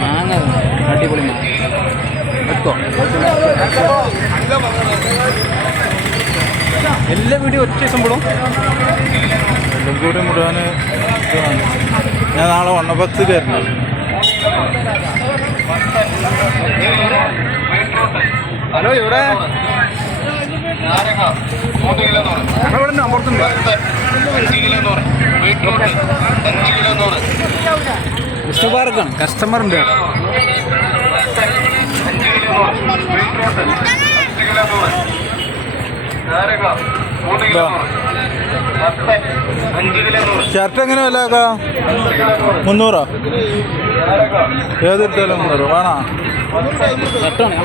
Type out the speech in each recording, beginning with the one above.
മാങ്ങ അടിപൊളി മാങ്ങ എടുത്തോ. എല്ലാ വീഡിയോ ഒറ്റ ദിവസം പോടും. എല്ലാം കൂടി മുഴുവൻ ഞാൻ നാളെ വണ്ണപ്പത്ത് കയറണം. ഹലോ, ഇവിടെ ഞങ്ങളിവിടെ അമ്പലത്തുണ്ട്. വിഷ്ണു പാർക്കാണ്. കസ്റ്റമർ ഉണ്ട്. ഷർട്ട് എങ്ങനെ വിലക്കാ? 300. ഏതെടുത്താലും 300 വേണോ? ഷർട്ടാണ്.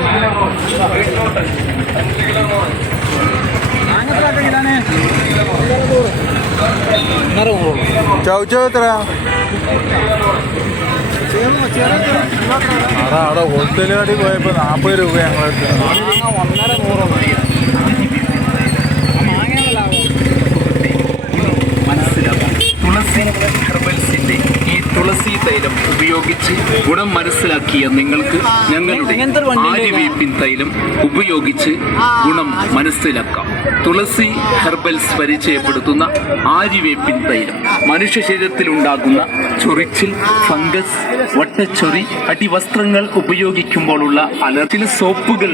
ചൗച്ചോ എത്രയാ? അവിടെ ഹോൾസെയിൽ കടയിൽ പോയപ്പോൾ 40 രൂപ ഞങ്ങളെടുത്ത്. 1.5 തുളസി ഹെർബൽസിന്റെ ഈ തുളസി തൈലം ഉപയോഗിച്ച് ഗുണം മനസ്സിലാക്കിയ നിങ്ങൾക്ക് ഞങ്ങളുടെ ആര്യവേപ്പിൻ തൈലം ഉപയോഗിച്ച് ഗുണം മനസ്സിലാക്കാം. തുളസി ഹെർബൽസ് പരിചയപ്പെടുത്തുന്ന ആര്യവേപ്പിൻ തൈലം മനുഷ്യ ശരീരത്തിൽ ഉണ്ടാകുന്ന ചൊറിച്ചിൽ, ഫംഗസ്, വട്ടച്ചൊറി, അടിവസ്ത്രങ്ങൾ ഉപയോഗിക്കുമ്പോഴുള്ള അലർജി, സോപ്പുകൾ